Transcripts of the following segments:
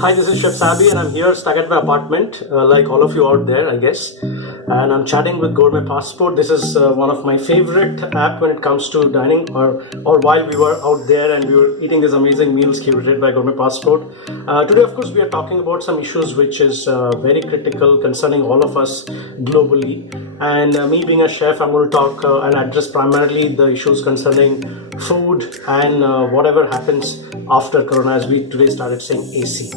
Hi, this is Chef Saby, and I'm here stuck at my apartment, like all of you out there, I guess. And I'm chatting with Gourmet Passport. This is one of my favorite app when it comes to dining, or while we were out there and we were eating these amazing meals curated by Gourmet Passport. Today, of course, we are talking about some issues which is very critical concerning all of us globally. And me being a chef, I'm going to talk and address primarily the issues concerning food and whatever happens after Corona, as we today started saying AC.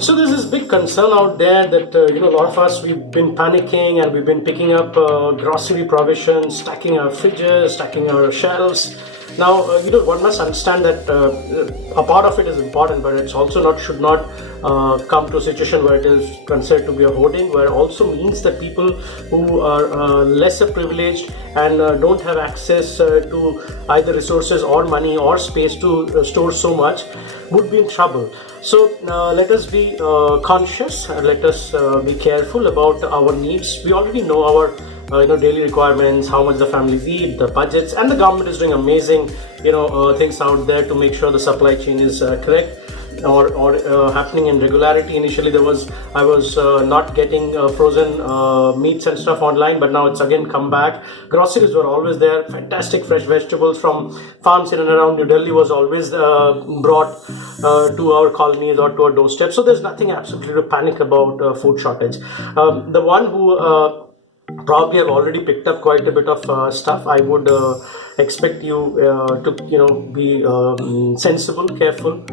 So there's this big concern out there that a lot of us, we've been panicking and we've been picking up grocery provisions, stacking our fridges, stacking our shelves. Now one must understand that a part of it is important, but it's also should not come to a situation where it is considered to be a hoarding, where it also means that people who are lesser privileged and don't have access to either resources or money or space to store so much would be in trouble. So let us be conscious, let us be careful about our needs. We already know our daily requirements, how much the families eat, the budgets, and the government is doing amazing things out there to make sure the supply chain is correct or happening in regularity. Initially I was not getting frozen meats and stuff online, but now it's again come back. Groceries were always there. Fantastic fresh vegetables from farms in and around New Delhi was always brought to our colonies or to our doorstep. So there's nothing absolutely to panic about food shortage. The one who probably have already picked up quite a bit of stuff, I would expect you to be sensible, careful.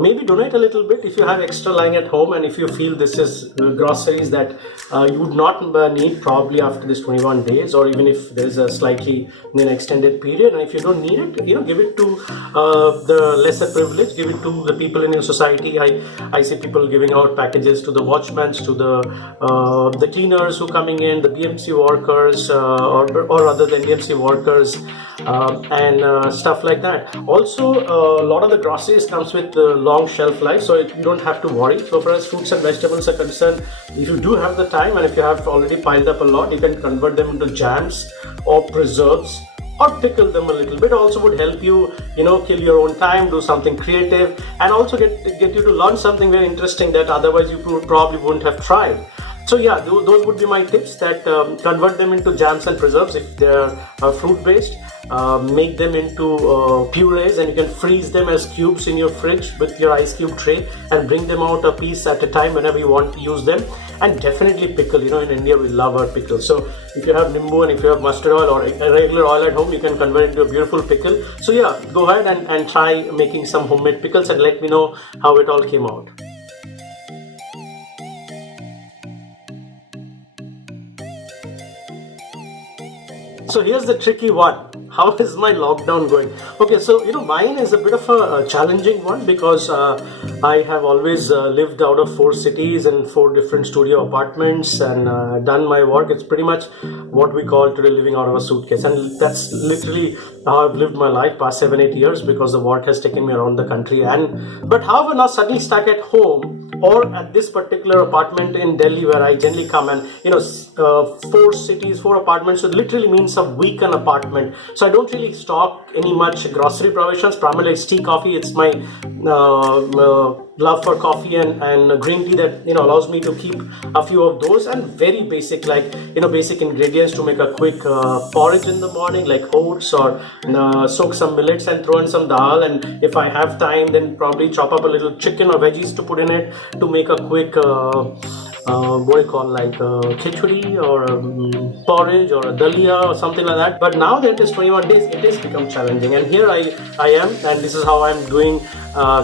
Maybe donate a little bit if you have extra lying at home, and if you feel this is groceries that you would not need probably after this 21 days, or even if there's a slightly extended period, and if you don't need it, give it to the lesser privileged, give it to the people in your society. I see people giving out packages to the watchmen, to the cleaners who coming in, the BMC workers, or rather the NDMC workers, and stuff like that. Also, a lot of the groceries comes with long shelf life, so you don't have to worry. So far as fruits and vegetables are concerned, if you do have the time and if you have already piled up a lot, you can convert them into jams or preserves or pickle them a little bit. Also would help you kill your own time, do something creative, and also get you to learn something very interesting that otherwise you probably wouldn't have tried. So yeah, those would be my tips, that convert them into jams and preserves if they're fruit based. Make them into purees, and you can freeze them as cubes in your fridge with your ice cube tray and bring them out a piece at a time whenever you want to use them. And definitely pickle. In India we love our pickles. So if you have nimbu and if you have mustard oil or a regular oil at home, you can convert it into a beautiful pickle. So yeah, go ahead and try making some homemade pickles and let me know how it all came out. So here's the tricky one. How is my lockdown going? Okay, so mine is a bit of a challenging one, because I have always lived out of 4 cities and 4 different studio apartments and done my work. It's pretty much what we call today living out of a suitcase, and that's literally how I've lived my life past 7-8 years, because the work has taken me around the country. But however, now suddenly stuck at home or at this particular apartment in Delhi where I generally come, and 4 cities, 4 apartments, so it literally means a week an apartment. So I don't really stock any much grocery provisions. Primarily it's tea, coffee. It's my love for coffee and green tea that allows me to keep a few of those, and very basic, like basic ingredients to make a quick porridge in the morning, like oats, or soak some millets and throw in some dal, and if I have time then probably chop up a little chicken or veggies to put in it to make a quick what do you call, like khichdi or porridge or a dalia or something like that. But now that it's 21 days, it has become challenging, and here I am, and this is how I'm doing,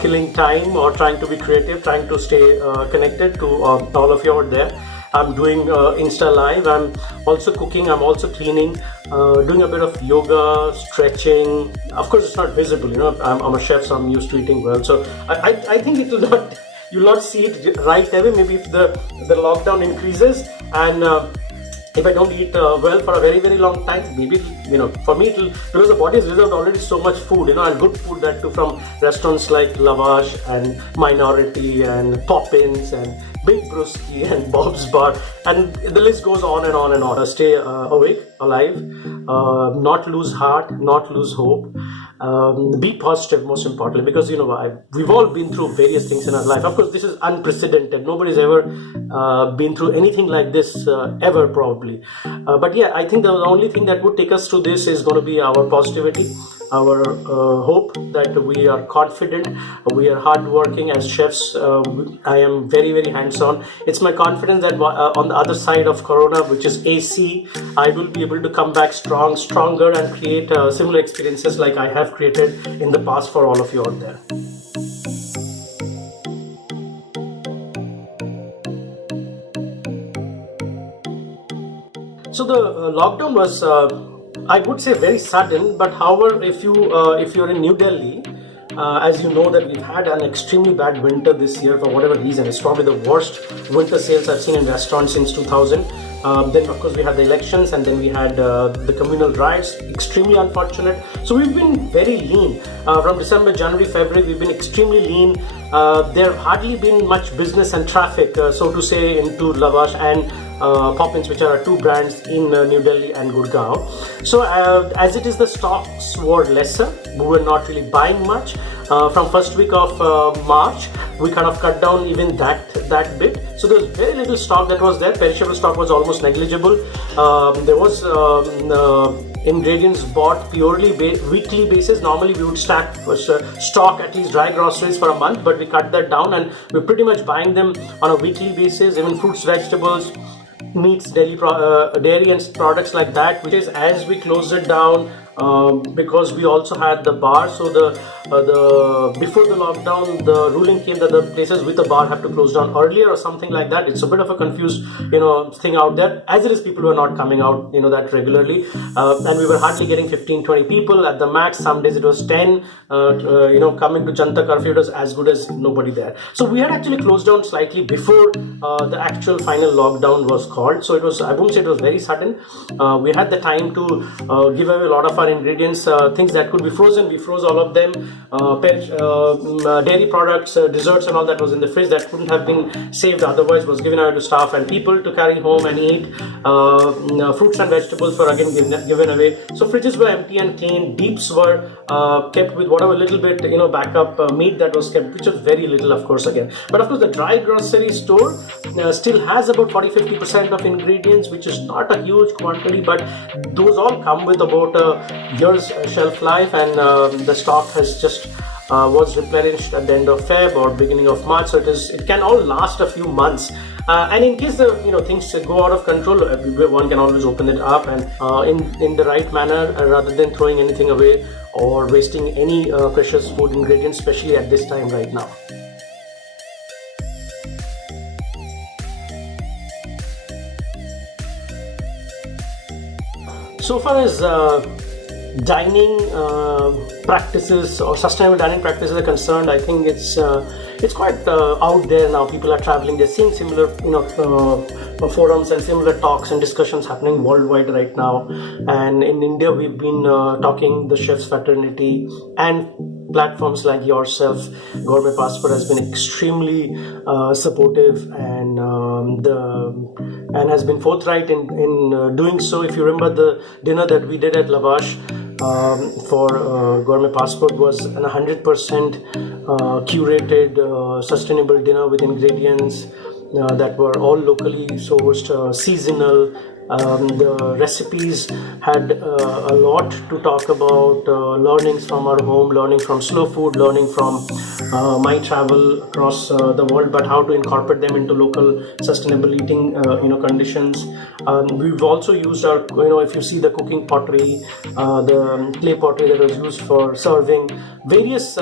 killing time or trying to be creative, trying to stay connected to all of you out there. I'm doing Insta Live, I'm also cooking, I'm also cleaning, doing a bit of yoga, stretching. Of course it's not visible, I'm a chef, so I'm used to eating well, so I think it will not, you'll not see it right away. Maybe if the lockdown increases and if I don't eat well for a very very long time, maybe for me it'll, because the body has reserved already so much food, and good food that too from restaurants like Lavaash and Minority and Poppins and Big Brewski and Bob's Bar, and the list goes on and on and on. Stay awake, alive, not lose heart, not lose hope. Be positive, most importantly, because we've all been through various things in our life. Of course, this is unprecedented. Nobody's ever been through anything like this ever, probably. But yeah, I think the only thing that would take us through this is going to be our positivity, our hope that we are confident, we are hardworking as chefs. I am very very hands-on. It's my confidence that on the other side of Corona, which is AC, I will be able to come back stronger, and create similar experiences like I have created in the past for all of you out there. So the lockdown was, I would say, very sudden. But however, if you're in New Delhi, as you know that we've had an extremely bad winter this year for whatever reason. It's probably the worst winter sales I've seen in restaurants since 2000. Then of course we had the elections, and then we had the communal riots. Extremely unfortunate. So we've been very lean from December, January, February. We've been extremely lean. There have hardly been much business and traffic, so to say, into Lavaash and Poppins, which are our two brands in New Delhi and Gurgaon. So as it is, the stocks were lesser. We were not really buying much. From first week of March, we kind of cut down even that bit. So there was very little stock that was there. Perishable stock was almost negligible. There was ingredients bought purely weekly basis. Normally we would stock at least dry groceries for a month, but we cut that down, and we're pretty much buying them on a weekly basis. Even fruits, vegetables, meats, dairy and products like that, which is, as we closed it down, because we also had the bar. So the before the lockdown, the ruling came that the places with the bar have to close down earlier or something like that. It's a bit of a confused thing out there. As it is, people were not coming out that regularly, and we were hardly getting 15-20 people at the max. Some days it was 10. Coming to Janta curfew, it was as good as nobody there. So we had actually closed down slightly before the actual final lockdown was called. So it was, I won't say it was very sudden. We had the time to give away a lot of our ingredients, things that could be frozen. We froze all of them. Dairy products, desserts and all that was in the fridge that couldn't have been saved otherwise was given away to staff and people to carry home and eat. Fruits and vegetables were again given away. So fridges were empty and clean. Deeps were kept with whatever little bit backup meat that was kept, which was very little, of course, again. But of course the dry grocery store still has about 40-50% of ingredients, which is not a huge quantity, but those all come with about a year's shelf life, and the stock has just was replenished at the end of Feb or beginning of March. So it can all last a few months. And in case the things go out of control, one can always open it up and in the right manner, rather than throwing anything away or wasting any precious food ingredients, especially at this time right now. So far as dining practices or sustainable dining practices are concerned, I think it's quite out there now. People are traveling, they're seeing similar forums and similar talks and discussions happening worldwide right now. And in India, we've been talking, the chefs fraternity and platforms like yourself, Gourmet Passport, has been extremely supportive and has been forthright in doing so. If you remember, the dinner that we did at Lavaash for Gourmet Passport was an 100% curated sustainable dinner with ingredients that were all locally sourced, seasonal. The recipes had a lot to talk about, learnings from our home, learning from slow food, learning from my travel across the world, but how to incorporate them into local sustainable eating conditions. We've also used our, if you see the cooking pottery, the clay pottery that was used for serving, various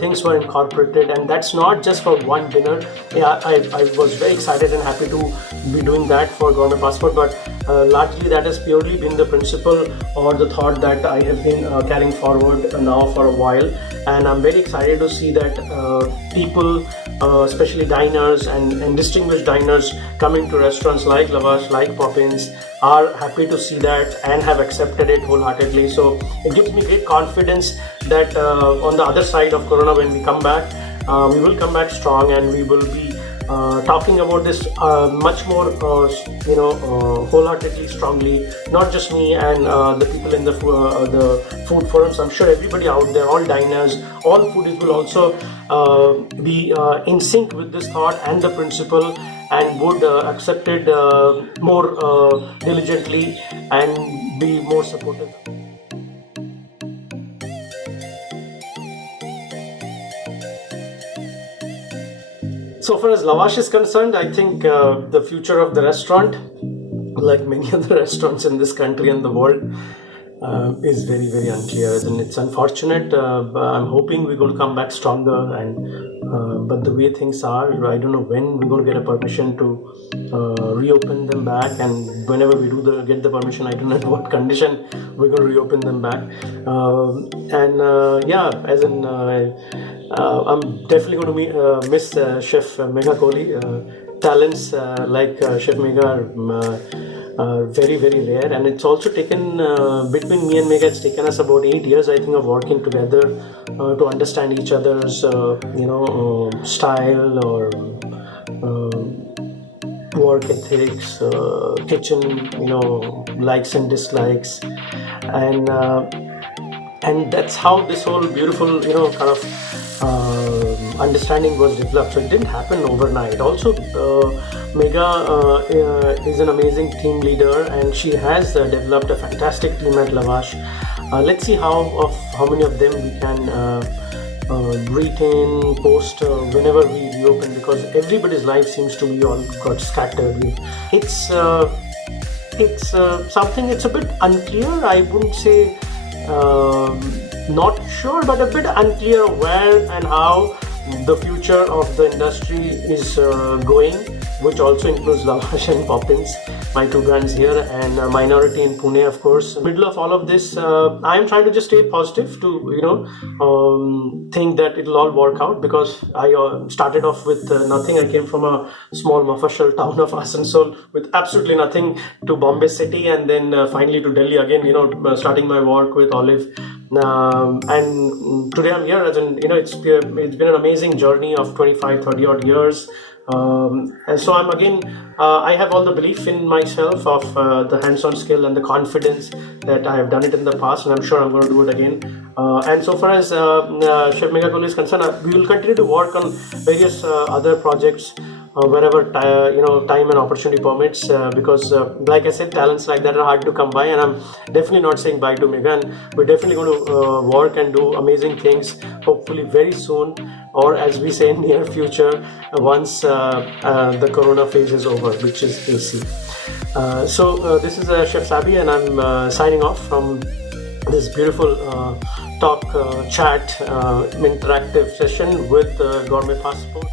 things were incorporated, and that's not just for one dinner. I was very excited and happy to be doing that for Gourmet Passport, but Largely that has purely been the principle or the thought that I have been carrying forward now for a while, and I'm very excited to see that people, especially diners and distinguished diners coming to restaurants like Lavaash, like Poppins, are happy to see that and have accepted it wholeheartedly. So it gives me great confidence that on the other side of Corona, when we come back, we will come back strong, and we will be talking about this much more, wholeheartedly, strongly. Not just me and the people in the food forums. I'm sure everybody out there, all diners, all foodies will also be in sync with this thought and the principle, and would accept it more diligently and be more supportive. So far as Lavaash is concerned, I think the future of the restaurant, like many other restaurants in this country and the world, is very, very unclear. And it's unfortunate. But I'm hoping we're going to come back stronger. But the way things are, I don't know when we're going to get a permission to reopen them back. And whenever we do get the permission, I don't know in what condition we're going to reopen them back. I'm definitely going to miss Chef Megha Kohli. Talents like Chef Megha are very, very rare, and it's also taken between me and Megha, it's taken us about 8 years, I think, of working together to understand each other's style or work ethics, kitchen likes and dislikes, and that's how this whole beautiful kind of understanding was developed. So it didn't happen overnight. Also, Megha is an amazing team leader, and she has developed a fantastic team at Lavaash. Let's see how many of them we can retain post whenever we reopen, because everybody's life seems to be all got scattered. It's something. It's a bit unclear. I wouldn't say not sure, but a bit unclear where and how the future of the industry is going, which also includes Lavaash and Poppins, my two brands here, and a minority in Pune, of course. Middle of all of this, I am trying to just stay positive to think that it'll all work out, because I started off with nothing. I came from a small Mafashal town of Asansol with absolutely nothing, to Bombay city, and then finally to Delhi again, starting my work with Olive. And today I'm here, it's been an amazing journey of 25-30 odd years. And so I'm again, I have all the belief in myself of the hands-on skill and the confidence that I have done it in the past, and I'm sure I'm going to do it again. And so far as Chef Megha Kohli is concerned, we will continue to work on various other projects wherever time and opportunity permits, because like I said, talents like that are hard to come by, and I'm definitely not saying bye to Megha, and we're definitely going to work and do amazing things, hopefully very soon, or as we say, in near future, once the Corona phase is over, which is AC. So this is Chef Saby, and I'm signing off from this beautiful talk, chat, interactive session with Gourmet Passport.